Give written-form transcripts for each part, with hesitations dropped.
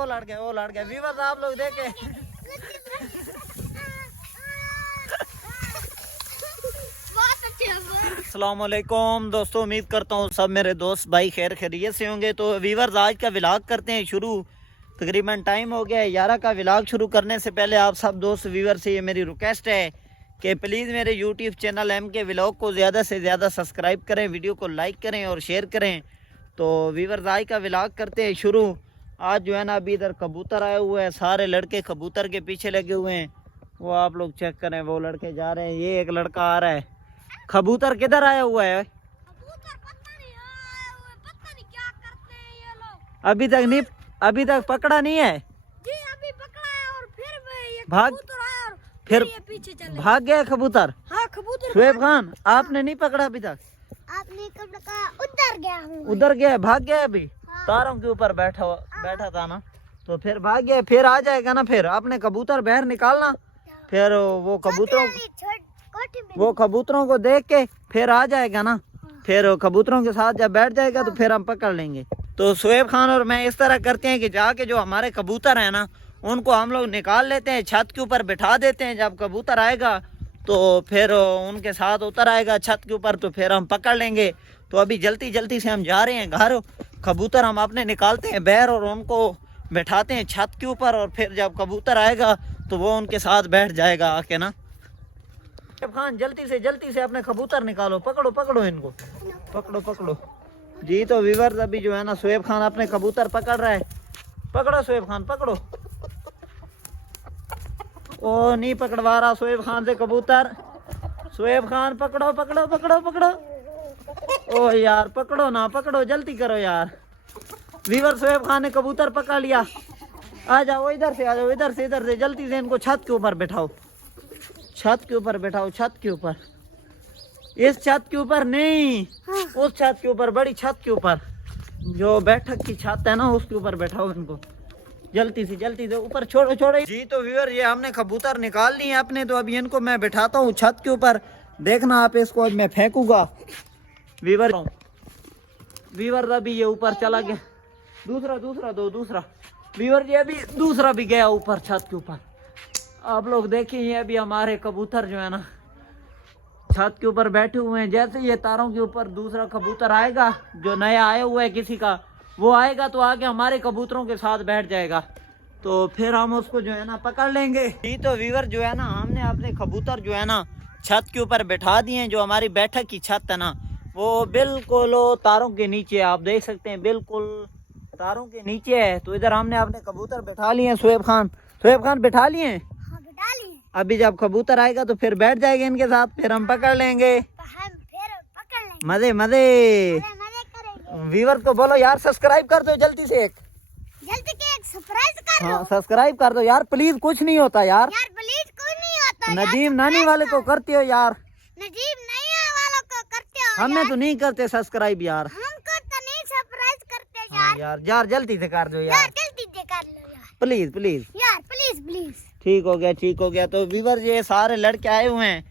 वो लड़ गया व्यूअर्स आप लोग देखे। अस्सलाम वालेकुम दोस्तों, उम्मीद करता हूँ सब मेरे दोस्त भाई खैर खैरियत से होंगे। तो व्यूअर्स आज का व्लॉग करते हैं शुरू। तकरीबन टाइम हो गया है 11 का। व्लॉग शुरू करने से पहले आप सब दोस्त व्यूअर्स से ये मेरी रिक्वेस्ट है कि प्लीज़ मेरे यूट्यूब चैनल MK व्लॉग को ज़्यादा से ज़्यादा सब्सक्राइब करें, वीडियो को लाइक करें और शेयर करें। तो व्यूअर्स आज का व्लॉग करते हैं शुरू। आज जो है ना अभी इधर कबूतर आए हुए हैं, सारे लड़के कबूतर के पीछे लगे हुए हैं। वो आप लोग चेक करें, वो लड़के जा रहे हैं, ये एक लड़का आ रहा है। कबूतर किधर आया हुआ है? कबूतर पता नहीं क्या करते हैं ये लोग। अभी तक पकड़ा नहीं है जी, अभी पकड़ा है और फिर ये भाग कबूतर आया और फिर ये पीछे चले भाग गया कबूतर। हाँ, कबूतर शुएब खान आपने नहीं पकड़ा अभी तक? आपने कब कहा? उधर गया हूँ। उधर गया, भाग गया अभी। हाँ। तारों के ऊपर बैठा था ना, तो फिर भाग गया। फिर आ जाएगा ना, फिर आपने कबूतर बाहर निकालना, फिर वो कबूतरों को देख के फिर आ जाएगा ना। फिर कबूतरों के साथ जब बैठ जाएगा तो फिर हम पकड़ लेंगे। तो शुएब खान और मैं इस तरह करते हैं कि जाके जो हमारे कबूतर हैं ना उनको हम लोग निकाल लेते हैं, छत के ऊपर बिठा देते हैं। जब कबूतर आएगा तो फिर उनके साथ उतर आएगा छत के ऊपर, तो फिर हम पकड़ लेंगे। तो अभी जल्दी से हम जा रहे हैं घर। कबूतर हम अपने निकालते हैं बाहर और उनको बैठाते हैं छत के ऊपर, और फिर जब कबूतर आएगा तो वो उनके साथ बैठ जाएगा आके ना। शुएब खान जल्दी से अपने कबूतर निकालो, पकड़ो इनको, पकड़ो जी। तो व्यूअर्स अभी जो है ना शुएब खान अपने कबूतर पकड़ रहा है। पकड़ो शुएब खान, पकड़ो। ओ नहीं पकड़वा रहा शुएब खान से कबूतर। शुएब खान पकड़ो। ओ यार पकड़ो जल्दी करो यार। व्यूअर शुएब खान ने कबूतर पकड़ लिया। आ जाओ इधर से जल्दी से इनको छत के ऊपर बैठाओ, छत के ऊपर। इस छत के ऊपर नहीं, उस छत के ऊपर, बड़ी छत के ऊपर, जो बैठक की छत है ना उसके ऊपर बैठाओ इनको। जल्दी से ऊपर छोड़ो जी। तो व्यूअर ये हमने कबूतर निकाल लिए अपने, तो अभी इनको मैं बैठाता हूँ छत के ऊपर। देखना आप, इसको मैं फेंकूंगा। व्यूअर अभी ये ऊपर चला गया। दूसरा व्यूअर ये अभी दूसरा भी गया ऊपर छत के ऊपर। आप लोग देखिए, ये अभी हमारे कबूतर जो है ना छत के ऊपर बैठे हुए हैं। जैसे ये तारों के ऊपर दूसरा कबूतर आएगा, जो नया आया हुआ है किसी का, वो आएगा तो आगे हमारे कबूतरों के साथ बैठ जाएगा, तो फिर हम उसको जो है ना पकड़ लेंगे जी। तो व्यूअर जो है ना हमने अपने कबूतर जो है ना छत के ऊपर बैठा दिए हैं। जो हमारी बैठक की छत है ना वो बिल्कुल तारों के नीचे, आप देख सकते हैं, बिल्कुल तारों के नीचे है। तो इधर हमने अपने कबूतर बैठा लिए हैं। शुएब खान बैठा लिए हैं। अभी जब कबूतर आएगा तो फिर बैठ जाएगा इनके साथ, फिर हम पकड़ लेंगे। मजे व्यूअर को बोलो यार सब्सक्राइब कर दो जल्दी से, एक सब्सक्राइब कर दो यार प्लीज। कुछ नहीं होता यार प्लीज, कुछ नहीं होता। नदीम नानी वाले को करते हो यार, नजीब नैया वालों को करते हो। हमें तो नहीं करते सब्सक्राइब यार, हमको तो नहीं सरप्राइज करते यार जल्दी से कर दो यार, जल्दी से कर लो यार, प्लीज यार प्लीज। ठीक हो गया। तो व्यूअर ये सारे लड़के आए हुए हैं,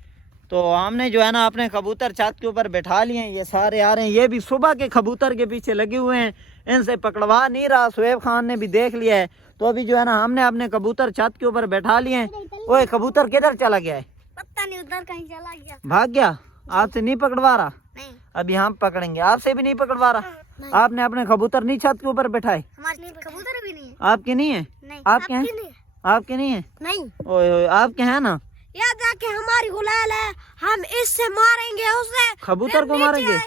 तो हमने जो है ना अपने कबूतर छत के ऊपर बैठा लिए हैं। ये सारे आ रहे हैं, ये भी सुबह के कबूतर के पीछे लगे हुए हैं, इनसे पकड़वा नहीं रहा। शुएब खान ने भी देख लिया है। तो अभी जो है ना हमने अपने कबूतर छत के ऊपर बैठा लिए हैं। ओए कबूतर किधर चला गया है? पता नहीं, उधर कहीं चला गया। भाग गया? आपसे नहीं पकड़वा रहा? नहीं। अभी हम पकड़ेंगे, आपसे भी नहीं पकड़वा रहा। आपने अपने कबूतर नहीं छत के ऊपर बैठाए? हमारे कबूतर भी नहीं है। आपके नहीं है? आपके हैं? आपके नहीं है? नहीं। ओए आपके हैं ना? याद जाके हमारी गुलाल है, हम इससे मारेंगे उसे। कबूतर को मारेंगे?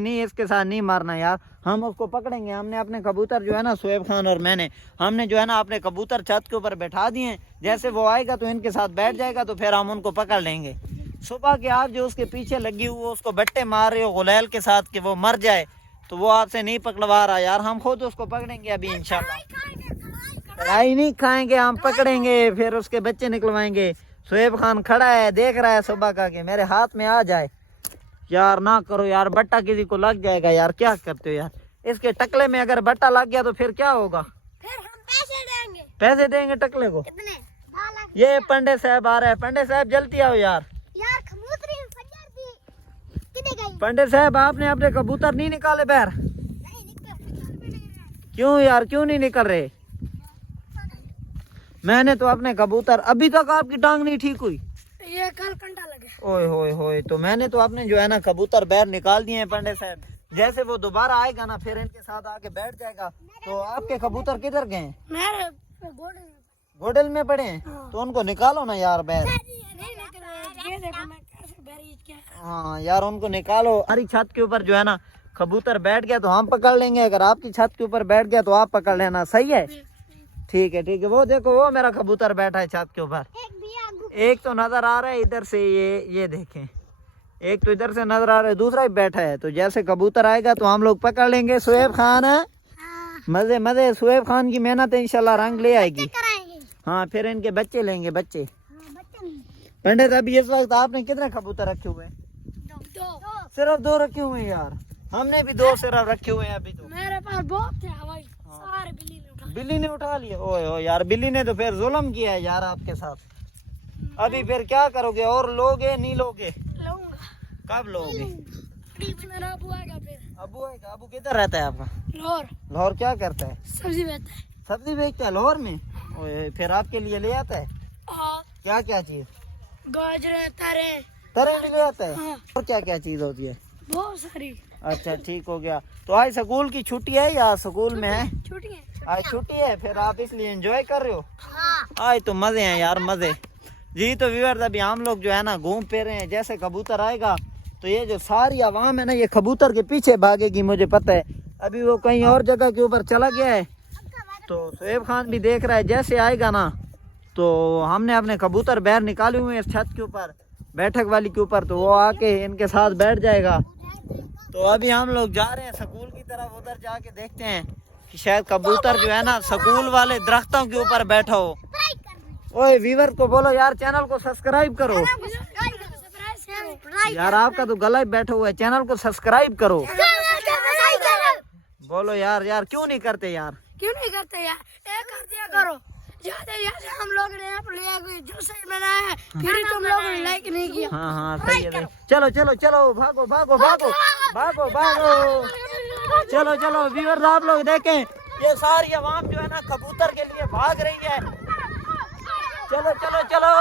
नहीं इसके साथ नहीं मारना यार, हम उसको पकड़ेंगे। हमने अपने कबूतर जो है ना शुएब खान और मैंने, हमने जो है ना अपने कबूतर छत के ऊपर बैठा दिए। जैसे वो आएगा तो इनके साथ बैठ जाएगा, तो फिर हम उनको पकड़ लेंगे। सुबह के आप जो उसके पीछे लगी हुई उसको बट्टे मार रहे हो गुलाल के साथ कि वो मर जाए, तो वो आपसे नहीं पकड़वा रहा यार। हम खुद उसको पकड़ेंगे अभी इंशाल्लाह। कढ़ाई नहीं खाएंगे, हम पकड़ेंगे, फिर उसके बच्चे निकलवाएंगे। शुएब खान खड़ा है, देख रहा है सुबह का कि मेरे हाथ में आ जाए। यार ना करो यार, बट्टा किसी को लग जाएगा यार, क्या करते हो यार। इसके टकले में अगर बट्टा लग गया तो फिर क्या होगा? फिर हम पैसे देंगे टकले को। कितने? ये पंडित साहब आ रहे हैं। पंडित साहब जल्दी आओ यार। पंडित साहब आपने अपने कबूतर नहीं निकाले बाहर? क्यों यार, क्यों नहीं निकल रहे? मैंने तो अपने कबूतर, अभी तक आपकी टांग नहीं ठीक हुई? ये कल कंटा लगे। ओए होए होए, तो मैंने तो अपने जो है ना कबूतर बाहर निकाल दिए हैं पंडित साहब। जैसे वो दोबारा आएगा ना फिर इनके साथ आके बैठ जाएगा। तो आपके कबूतर किधर गए हैं? मेरे गोडल में पड़े हैं? तो उनको निकालो ना यार बाहर। ये देखो मैं कैसे बैरीज क्या। हाँ यार उनको निकालो। हमारी छत के ऊपर जो है ना कबूतर बैठ गया तो हम पकड़ लेंगे, अगर आपकी छत के ऊपर बैठ गया तो आप पकड़ लेना, सही है? ठीक है ठीक है। वो देखो वो मेरा कबूतर बैठा है छत के ऊपर। एक तो नजर आ रहा है इधर से, ये देखें, एक तो इधर से नजर आ रहा है, दूसरा ही बैठा है। तो जैसे कबूतर आएगा तो हम लोग पकड़ लेंगे। शुएब खान मजे मजे, शुएब खान की मेहनत इंशाल्लाह रंग ले आएगी। हाँ फिर इनके बच्चे लेंगे, बच्चे। पंडित अभी इस वक्त आपने कितने कबूतर रखे हुए हैं? सिर्फ 2 रखे हुए हैं यार। हमने भी 2 सिर्फ रखे हुए हैं अभी तो। मेरे पास बहुत थे हवाई, सारे बिल्ली ने उठा लिए। ओए ओ यार, बिल्ली ने तो फिर जुल्म किया है यार आपके साथ। अभी फिर क्या करोगे? और लोगे नहीं लोगे? कब लोगे? मेरा अबू आएगा फिर। अबू आएगा? अबू किधर रहता है आपका? लाहौर। लाहौर क्या करता है? सब्जी बेचता है। सब्जी बेचता है लाहौर में? ओए फिर आपके लिए ले आता है क्या क्या चीज? गाजर, तरह भी ले आता है? हाँ। और क्या क्या चीज होती है? बहुत सारी। अच्छा ठीक हो गया। तो आज स्कूल की छुट्टी है या स्कूल में है? छुट्टी है। आज छुट्टी है, फिर आप इसलिए एंजॉय कर रहे हो? आज तो मजे हैं यार, मजे जी। तो व्यूअर्स अभी हम लोग जो है ना घूम फिर रहे हैं। जैसे कबूतर आएगा तो ये जो सारी आवाम है ना ये कबूतर के पीछे भागेगी, मुझे पता है। अभी वो कहीं और जगह के ऊपर चला गया है तो शुएब खान भी देख रहा है। जैसे आएगा ना तो हमने अपने कबूतर बाहर निकाले हुए हैं छत के ऊपर, बैठक वाली के ऊपर, तो वो आके इनके साथ बैठ जाएगा। तो अभी हम लोग जा रहे हैं स्कूल की तरफ, उधर जाके देखते हैं कि शायद कबूतर जो है ना स्कूल वाले दरख्तों के ऊपर बैठा हो। ओए व्यूअर को बोलो यार चैनल को सब्सक्राइब करो यार, आपका तो गला ही बैठा हुआ है, चैनल को सब्सक्राइब करो। बोलो यार, यार क्यों नहीं करते यार? क्यों नहीं करते यार? एक कर दिया करो। जैसे हम लोग ने जूस बनाया फिर तुम लोग ने लाइक नहीं किया। हाँ हाँ सही है। चलो चलो चलो, भागो भागो भागो भागो भागो, चलो चलो। व्यूअर्स आप लोग देखें ये सारी आवाम जो है ना कबूतर के लिए भाग रही है। चलो चलो चलो,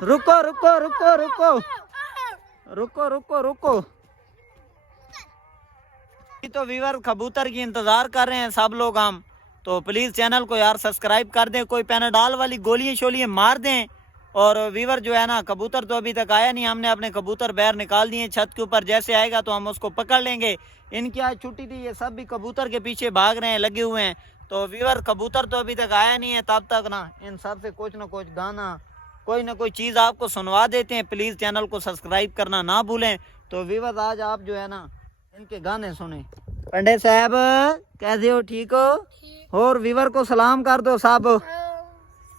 रुको रुको रुको रुको रुको रुको रुको। तो व्यूअर कबूतर की इंतजार कर रहे हैं सब लोग हम, तो प्लीज चैनल को यार सब्सक्राइब कर दें, कोई पैनाडॉल वाली गोलियां शोलियां मार दें। और व्यूअर जो है ना कबूतर तो अभी तक आया नहीं, हमने अपने कबूतर बाहर निकाल दिए छत के ऊपर। जैसे आएगा तो हम उसको पकड़ लेंगे। इनकी आज छुट्टी थी, ये सब भी कबूतर के पीछे भाग रहे हैं, लगे हुए हैं। तो व्यूअर कबूतर तो अभी तक आया नहीं है, तब तक ना इन सब से कुछ ना कुछ गाना, कोई ना कोई चीज़ आपको सुनवा देते हैं। प्लीज़ चैनल को सब्सक्राइब करना ना भूलें। तो व्यूअर आज आप जो है ना इनके गाने सुने। पंडित साहब कैसे हो? ठीक हो? और व्यूअर को सलाम कर दो साहब,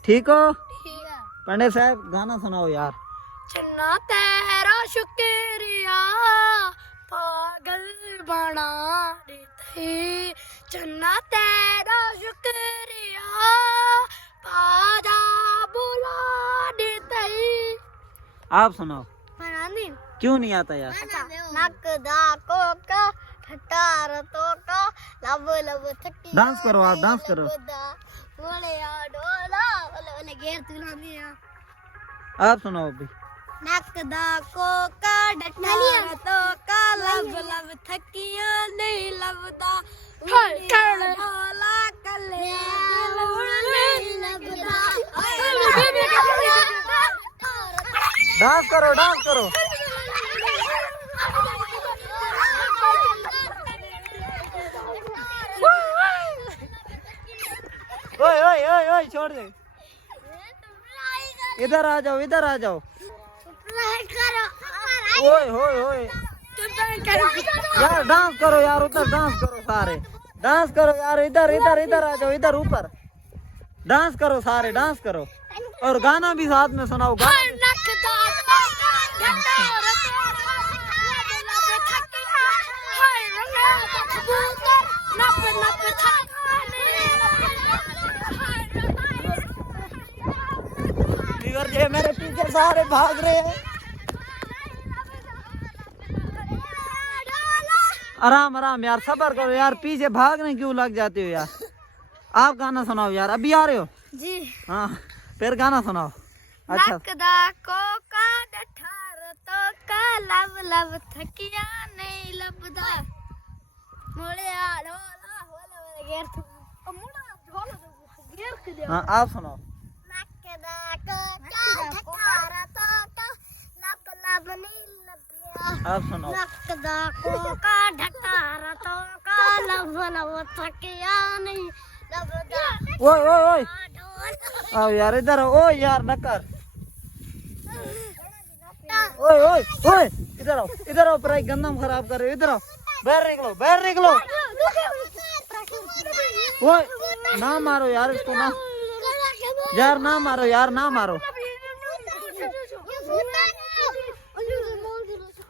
ठीक हो? पंडित साहब गाना सुनाओ यार। चन्ना तेरा शुक्रिया पागल बना देते, चन्ना तेरा शुक्रिया पाजा बुला देते। आप सुनाओ। क्यों नहीं आता यार? नक दाको का ठटार तो का लब लब थकी। डांस करो आप, डांस करो। आप सुनाओ अभी। नक दाको का ठटार तो का लब लब थकिया नहीं लबदा ढोला कले नहीं लबदा। डांस करो, डांस करो। ओए ओए ओए ओए छोड़ दे, इधर आ जाओ, इधर आ जाओ। ओए ओए ओए यार डांस करो यार, उधर डांस करो सारे, डांस करो यार। इधर इधर इधर आ जाओ, इधर ऊपर डांस करो सारे, डांस करो। और गाना भी साथ में सुनाओ। ये मेरे पीछे सारे भाग रहे हैं। आराम आराम यार, सब्र करो यार, पीछे भागने क्यों लग जाते हो यार। आप गाना सुनाओ यार, अभी आ रहे हो? जी। हाँ फिर गाना सुनाओ। अच्छा नकदा कोका डठार तो का लब लब थकिया नहीं लबदा मोड़े आलोला होला गेर तू मुड़ा ढोल गेर के दे। हाँ आप सुनाओ। नकदा कोका डठार तो का लब लब नहीं लबदा। आप सुनाओ। नकदा कोका डठार तो का लब लब थकिया नहीं लबदा। ओए ओए ओए आओ यार इधर आओ। ओ यार न कर। ओए ओए ओए इधर आओ प्राई गंदम खराब कर रहे हो, इधर आओ, बाहर निकलो। ओए ना मारो यार इसको, ना यार, ना मारो यार, ना मारो।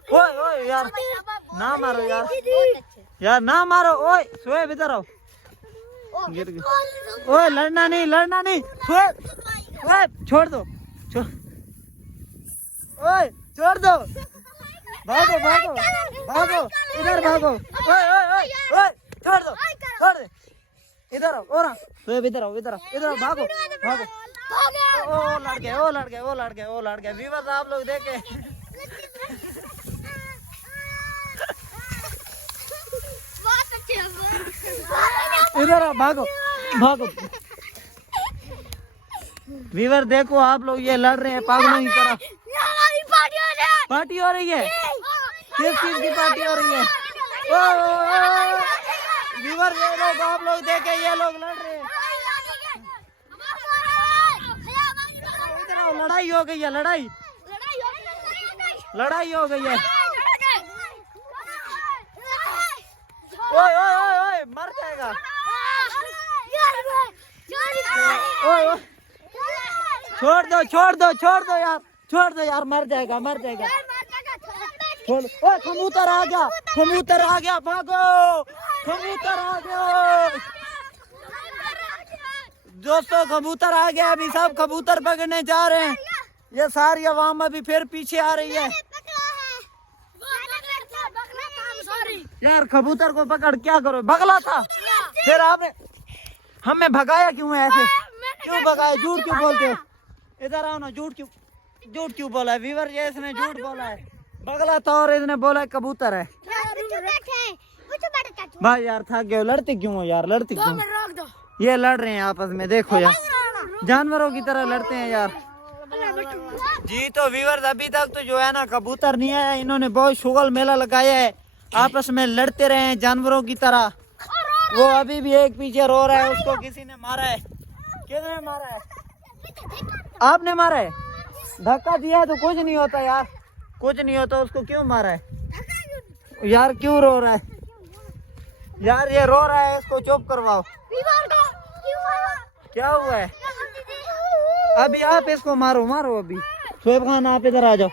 ओए ओए यार ना मारो यार, यार ना मारो। ओए शोएब इधर आओ, गिर गई। ओए लड़ना नहीं शोएब छोड़ दो, ओए छोड़ दो, भागो इधर भागो। ओए छोड़ दे, इधर आओ। और शोएब इधर आओ, भागो। ओ लड़ गए व्यूअर्स आप लोग देखे। इधर आओ, भागो। व्यूअर देखो आप लोग, ये लड़ रहे हैं पागलों की तरह। पार्टी हो रही है, किस चीज की पार्टी हो रही है? व्यूअर ये लोग आप लोग देखे, ये लोग लड़ रहे हैं। इधर आओ, लड़ाई हो गई है, लड़ाई हो गई है। ओए मर जाएगा। ओए छोड़ दो यार, मर जाएगा। छोड़। ओए कबूतर आ गया, भागो। कबूतर आ गया दोस्तों, कबूतर आ गया। अभी सब कबूतर पकड़ने जा रहे हैं। ये सारी अवाम अभी फिर पीछे आ रही है। यार कबूतर को पकड़ क्या करो, बगला था। फिर आपने हमें भगाया क्यों है ऐसे? क्यों भगाया? झूठ क्यों बोलते हो? इधर आओ ना, झूठ क्यों बोला है? व्यूअर ये इसने झूठ बोला है, बगला था और इसने बोला है कबूतर है। भाई यार थक गए, लड़ते क्यों हो यार, ये लड़ रहे हैं आपस में, देखो यार जानवरों की तरह लड़ते हैं यार। जी तो व्यूअर्स अभी तक तो जो है ना कबूतर नहीं आया, इन्होंने बहुत शुगल मेला लगाया है, आपस में लड़ते रहे हैं जानवरों की तरह। वो अभी भी एक पीछे रो रहा है, उसको किसी ने मारा है। किसने मारा है? आपने मारा है? धक्का दिया तो कुछ नहीं होता यार, कुछ नहीं होता। उसको क्यों मारा है यार? क्यों रो रहा है यार? ये रो रहा है, इसको चुप करवाओ। क्या हुआ है? अभी आप इसको मारो अभी। शोएब खान आप इधर आ जाओ,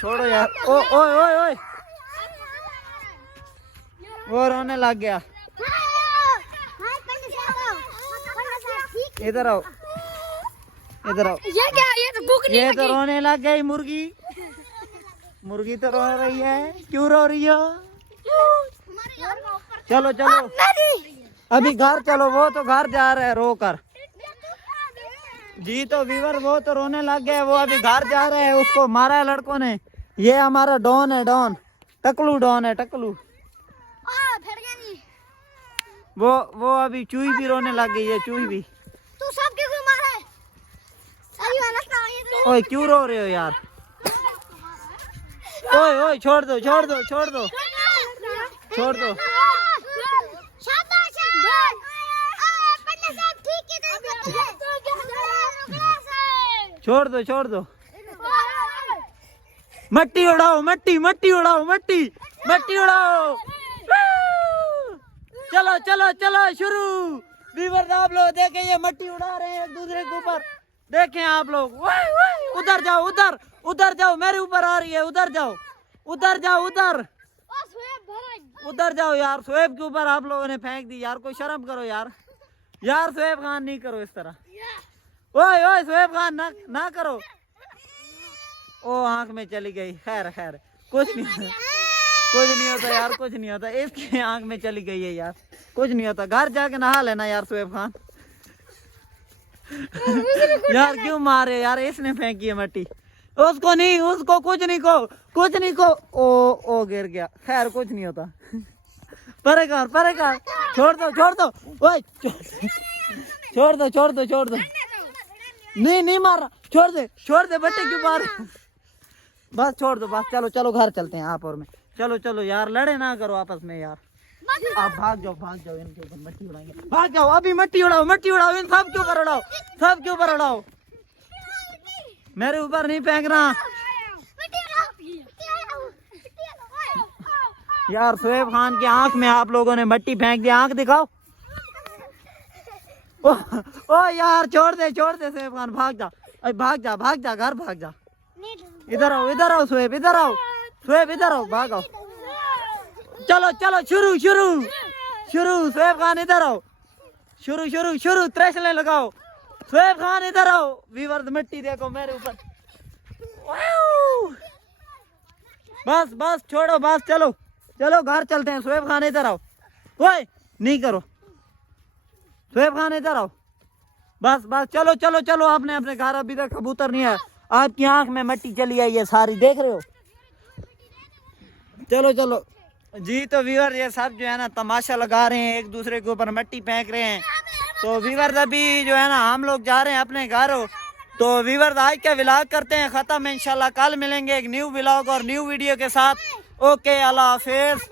छोड़ो यार। ओए वो रोने लग गया। इधर आओ। ये क्या? ये तो भूख नहीं ये तो रोने लग गई मुर्गी तो रो रही है। क्यों रो रही हो? चलो अभी घर चलो, वो तो घर जा रहा है रो कर। जी तो व्यूअर वो तो रोने लग गए, वो अभी घर जा रहे हैं, उसको मारा है लड़कों ने। ये हमारा डॉन है, टकलू। वो अभी चूही भी रोने लग गई है, चूही भी। तू सब क्यों मारा है? ओए क्यों रो रहे हो यार? ओए छोड़ दो। छोड़ दो। मट्टी उड़ाओ। चलो शुरू। व्यूअर्स आप लोग देखें, ये मट्टी उड़ा रहे हैं एक दूसरे के ऊपर, देखें आप लोग। उधर जाओ, मेरे ऊपर आ रही है। उधर जाओ यार, शोएब के ऊपर आप लोगों ने फेंक दी यार, कोई शर्म करो यार। शोएब खान नहीं करो इस तरह। ओए शोएब खान ना करो। ओ आंख में चली गई। खैर कुछ नहीं। कुछ नहीं होता यार, कुछ नहीं होता। इसकी आंख में चली गई है यार, कुछ नहीं होता। घर जाके नहा लेना यार शोएब खान। यार क्यों मारे यार, इसने फेंकी है मिट्टी। उसको नहीं, उसको कुछ नहीं को, कुछ नहीं को। ओ गिर गया, खैर कुछ नहीं होता। परे कर, छोड़ दो ओए, छोड़ दो। नहीं मार रहा, छोड़ दे बेटे, क्यों मार। बस छोड़ दो, बस चलो घर चलते हैं आप और मैं। चलो यार, लड़े ना करो आपस में यार। आप भाग जाओ, इनके ऊपर मट्टी उड़ाएंगे। भाग जाओ, अभी मट्टी उड़ाओ, इन सब के ऊपर उड़ाओ। मेरे ऊपर नहीं फेंकना यार। शोएब खान की आंख में आप लोगों ने मट्टी फेंक दी, आंख दिखाओ। ओ यार, छोड़ दे शोएब खान, भाग जा, घर भाग जा। इधर आओ शोएब, इधर आओ, भाग आओ। चलो शुरू। शोएब खान इधर आओ, शुरू त्रेसले लगाओ। शोएब खान इधर आओ। वीवर मिट्टी देखो मेरे ऊपर। बस छोड़ो, बस चलो घर चलते हैं। शोएब खान इधर आओ। ओए नहीं करो, शोएब खान इधर आओ। बस चलो। आपने अपने घर अभी तक कबूतर नहीं है, आपकी आंख में मट्टी चली आई है सारी, देख रहे हो। चलो जी। तो व्यूअर ये सब जो है ना तमाशा लगा रहे हैं, एक दूसरे के ऊपर मट्टी फेंक रहे हैं। तो व्यूअर अभी जो है ना हम लोग जा रहे हैं अपने घर। तो व्यूअर आज का व्लॉग करते हैं खत्म। इंशाल्लाह कल मिलेंगे एक न्यू व्लॉग और न्यू वीडियो के साथ। ओके, अल्लाह हाफिज।